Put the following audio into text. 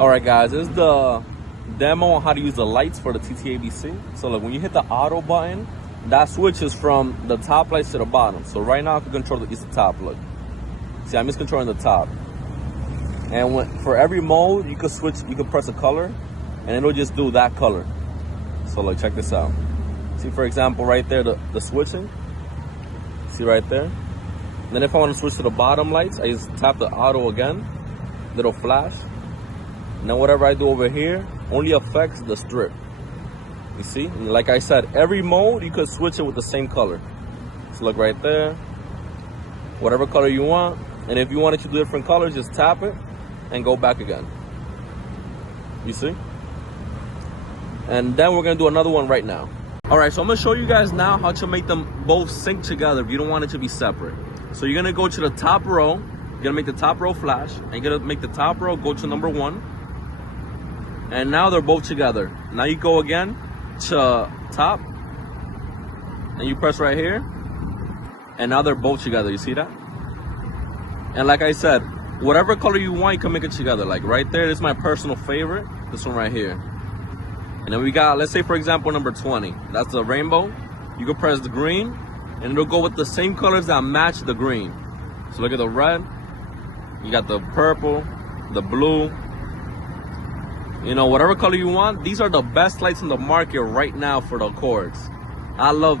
Alright guys, this is the demo on how to use the lights for the TTABC. So look, when you hit the auto button, that switches from the top lights to the bottom. So right now I can control the top, look. See, I'm just controlling the top. And for every mode, you can switch, you can press a color, and it'll just do that color. So look, check this out. See, for example, right there, the switching. See right there? And then if I want to switch to the bottom lights, I just tap the auto again, little flash. And then whatever I do over here only affects the strip. You see? And like I said, every mode, you could switch it with the same color. So look right there. Whatever color you want. And if you want it to do different colors, just tap it and go back again. You see? And then we're gonna do another one right now. All right, so I'm gonna show you guys now how to make them both sync together if you don't want it to be separate. So you're gonna go to the top row, you're gonna make the top row flash, and you're gonna make the top row go to number 1. And now they're both together. Now you go again to top, and you press right here, and now they're both together. You see that? And like I said, whatever color you want, you can make it together. Like right there, this is my personal favorite, this one right here. And then we got, let's say for example, number 20. That's the rainbow. You can press the green, and it'll go with the same colors that match the green. So look at the red, you got the purple, the blue. You know, whatever color you want. These are the best lights in the market right now for the Accords. I love these.